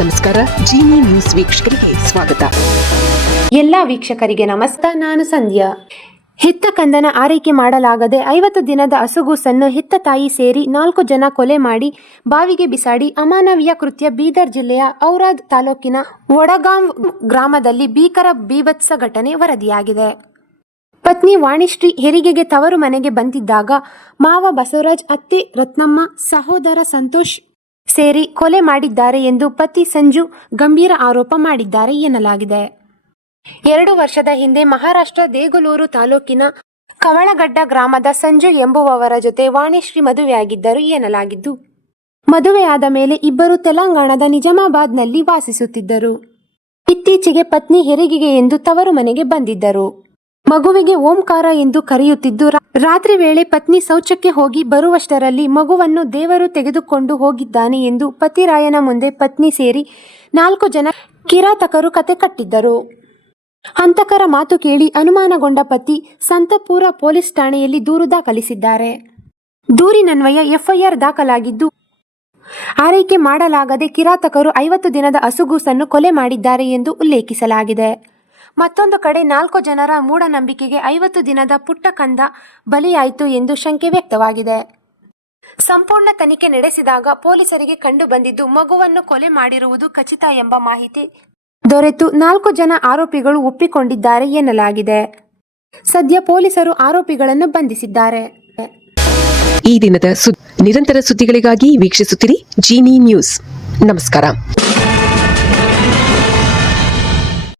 ನಮಸ್ಕಾರ. ಜಿನಿ ನ್ಯೂಸ್ ವೀಕ್ಷಕರಿಗೆ ಸ್ವಾಗತ. ಎಲ್ಲ ವೀಕ್ಷಕರಿಗೆ ನಮಸ್ಕಾರ. ನಾನು ಸಂಧ್ಯಾ. ಹೆತ್ತ ಕಂದನ ಆರೈಕೆ ಮಾಡಲಾಗದೆ 50 ದಿನದ ಹಸುಗೂಸನ್ನು ಹೆತ್ತ ತಾಯಿ ಸೇರಿ 4 ಜನ ಕೊಲೆ ಮಾಡಿ ಬಾವಿಗೆ ಬಿಸಾಡಿ ಅಮಾನವೀಯ ಕೃತ್ಯ. ಬೀದರ್ ಜಿಲ್ಲೆಯ ಔರಾದ್ ತಾಲೂಕಿನ ವಡಗಾಂವ್ ಗ್ರಾಮದಲ್ಲಿ ಭೀಕರ ಬೀಭತ್ಸ ಘಟನೆ ವರದಿಯಾಗಿದೆ. ಪತ್ನಿ ವಾಣಿಶ್ರೀ ಹೆರಿಗೆಗೆ ತವರು ಮನೆಗೆ ಬಂದಿದ್ದಾಗ ಮಾವ ಬಸವರಾಜ್, ಅತ್ತೆ ರತ್ನಮ್ಮ, ಸಹೋದರ ಸಂತೋಷ್ ಸೇರಿ ಕೊಲೆ ಮಾಡಿದ್ದಾರೆ ಎಂದು ಪತಿ ಸಂಜು ಗಂಭೀರ ಆರೋಪ ಮಾಡಿದ್ದಾರೆ ಎನ್ನಲಾಗಿದೆ. 2 ವರ್ಷದ ಹಿಂದೆ ಮಹಾರಾಷ್ಟ್ರ ದೇಗುಲೂರು ತಾಲೂಕಿನ ಕವಳಗಡ್ಡ ಗ್ರಾಮದ ಸಂಜು ಎಂಬುವವರ ಜೊತೆ ವಾಣಿಶ್ರೀ ಮದುವೆಯಾಗಿದ್ದರು ಎನ್ನಲಾಗಿದ್ದು, ಮದುವೆಯಾದ ಮೇಲೆ ಇಬ್ಬರು ತೆಲಂಗಾಣದ ನಿಜಾಮಾಬಾದ್ನಲ್ಲಿ ವಾಸಿಸುತ್ತಿದ್ದರು. ಇತ್ತೀಚೆಗೆ ಪತ್ನಿ ಹೆರಿಗೆಗೆ ಎಂದು ತವರು ಮನೆಗೆ ಬಂದಿದ್ದರು. ಮಗುವಿಗೆ ಓಂಕಾರ ಎಂದು ಕರೆಯುತ್ತಿದ್ದು, ರಾತ್ರಿ ವೇಳೆ ಪತ್ನಿ ಶೌಚಕ್ಕೆ ಹೋಗಿ ಬರುವಷ್ಟರಲ್ಲಿ ಮಗುವನ್ನು ದೇವರು ತೆಗೆದುಕೊಂಡು ಹೋಗಿದ್ದಾನೆ ಎಂದು ಪತಿರಾಯನ ಮುಂದೆ ಪತ್ನಿ ಸೇರಿ 4 ಜನ ಕಿರಾತಕರು ಕತೆ ಕಟ್ಟಿದ್ದರು. ಹಂತಕರ ಮಾತು ಕೇಳಿ ಅನುಮಾನಗೊಂಡ ಪತಿ ಸಂತಪುರ ಪೊಲೀಸ್ ಠಾಣೆಯಲ್ಲಿ ದೂರು ದಾಖಲಿಸಿದ್ದಾರೆ. ದೂರಿನನ್ವಯ ಎಫ್ಐಆರ್ ದಾಖಲಾಗಿದ್ದು, ಆರೈಕೆ ಮಾಡಲಾಗದೆ ಕಿರಾತಕರು 50 ದಿನದ ಹಸುಗೂಸನ್ನು ಕೊಲೆ ಮಾಡಿದ್ದಾರೆ ಎಂದು ಉಲ್ಲೇಖಿಸಲಾಗಿದೆ. ಮತ್ತೊಂದು ಕಡೆ 4 ಜನರ ಮೂಢನಂಬಿಕೆಗೆ 50 ದಿನದ ಪುಟ್ಟ ಕಂದ ಬಲಿಯಾಯಿತು ಎಂದು ಶಂಕೆ ವ್ಯಕ್ತವಾಗಿದೆ. ಸಂಪೂರ್ಣ ತನಿಖೆ ನಡೆಸಿದಾಗ ಪೊಲೀಸರಿಗೆ ಕಂಡು ಬಂದಿದ್ದು, ಮಗುವನ್ನು ಕೊಲೆ ಮಾಡಿರುವುದು ಖಚಿತ ಎಂಬ ಮಾಹಿತಿ ದೊರೆತು 4 ಜನ ಆರೋಪಿಗಳು ಒಪ್ಪಿಕೊಂಡಿದ್ದಾರೆ ಎನ್ನಲಾಗಿದೆ. ಸದ್ಯ ಪೊಲೀಸರು ಆರೋಪಿಗಳನ್ನು ಬಂಧಿಸಿದ್ದಾರೆ. ಈ ದಿನದ ನಿರಂತರ ಸುದ್ದಿಗಳಿಗಾಗಿ ವೀಕ್ಷಿಸುತ್ತಿರಿ ಜಿನಿ ನ್ಯೂಸ್. ನಮಸ್ಕಾರ.